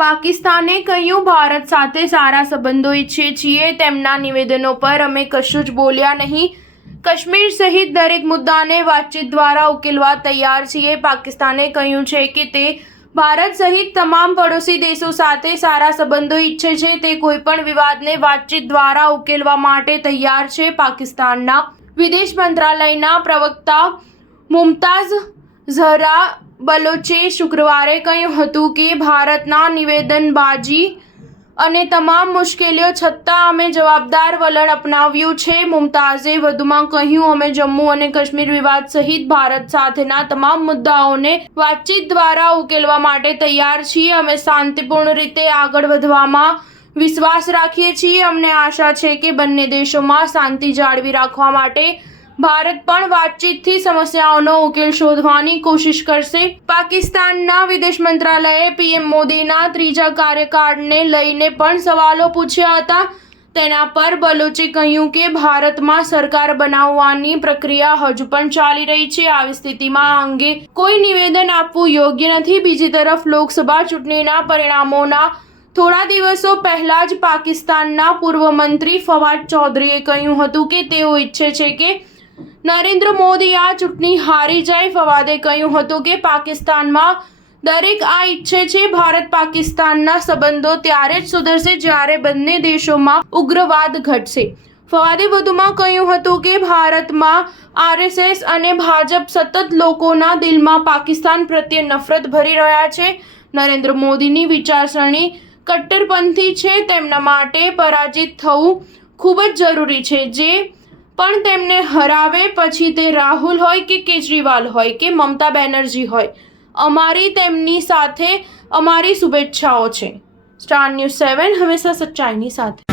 પાકિસ્તાને કહ્યું, ભારત સાથે સારા સંબંધો ઈચ્છીએ છીએ. તેમના નિવેદનો પર અમે કશું જ બોલ્યા નહીં. કાશ્મીર સહિત દરેક મુદ્દાને વાતચીત દ્વારા ઉકેલવા તૈયાર છીએ. પાકિસ્તાને કહ્યું છે કે તે ભારત સહિત તમામ પડોશી દેશો સાથે સારા સંબંધો ઈચ્છે છે. તે કોઈપણ વિવાદને વાતચીત દ્વારા ઉકેલવા માટે તૈયાર છે. પાકિસ્તાનના વિદેશ મંત્રાલયના પ્રવક્તા મુમતાઝ ઝહરા બલોચે શુક્રવારે કહ્યું હતું કે ભારતના નિવેદનબાજી અને તમામ મુશ્કેલીઓ છતાં અમે જવાબદાર વલણ અપનાવ્યું છે. મુમતાઝે વધુમાં કહ્યું, અમે જમ્મુ અને કાશ્મીર વિવાદ સહિત ભારત સાથેના તમામ મુદ્દાઓને વાતચીત દ્વારા ઉકેલવા માટે તૈયાર છીએ. અમે શાંતિપૂર્ણ રીતે આગળ વધવામાં વિશ્વાસ રાખીએ છીએ. અમને આશા છે કે બંને દેશોમાં શાંતિ જાળવી રાખવા માટે ભારત પણ વાતચીતથી સમસ્યાઓનો ઉકેલ શોધવાની કોશિશ કરશે. પાકિસ્તાનના વિદેશ મંત્રાલયે પીએમ મોદીના ત્રીજા કાર્યકાળને લઈને પણ સવાલો પૂછ્યા હતા. તેના પર બલોચે કહ્યું કે ભારતમાં સરકાર બનાવવાની પ્રક્રિયા હજુ પણ ચાલી રહી છે. આવી સ્થિતિમાં આ અંગે કોઈ નિવેદન આપવું યોગ્ય નથી. બીજી તરફ લોકસભા ચૂંટણીના પરિણામોના થોડા દિવસો પહેલા જ પાકિસ્તાનના પૂર્વ મંત્રી ફવાદ ચૌધરીએ કહ્યું હતું કે તેઓ ઈચ્છે છે કે નરેન્દ્ર મોદી આ ચૂંટણી હારી જાય. ફવાદે કહ્યું હતું કે પાકિસ્તાનમાં દરેક આ ઈચ્છે છે. ભારત પાકિસ્તાનના સંબંધો ત્યારે જ સુધરશે જ્યારે બંને દેશોમાં ઉગ્રવાદ ઘટશે. ફવાદે વધુમાં કહ્યું હતું કે ભારતમાં આરએસએસ અને ભાજપ સતત લોકોના દિલમાં પાકિસ્તાન પ્રત્યે નફરત ભરી રહ્યા છે. નરેન્દ્ર મોદીની વિચારસરણી કટ્ટરપંથી છે. તેમના માટે પરાજિત થવું ખૂબ જ જરૂરી છે. જે પણ તેમને હરાવે, પછી તે રાહુલ હોય કે કેજરીવાલ હોય કે મમતા બેનર્જી હોય, અમારી તેમની સાથે અમારી શુભેચ્છાઓ છે. સ્ટાર ન્યૂઝ 7 હંમેશા સચ્ચાઈની સાથે.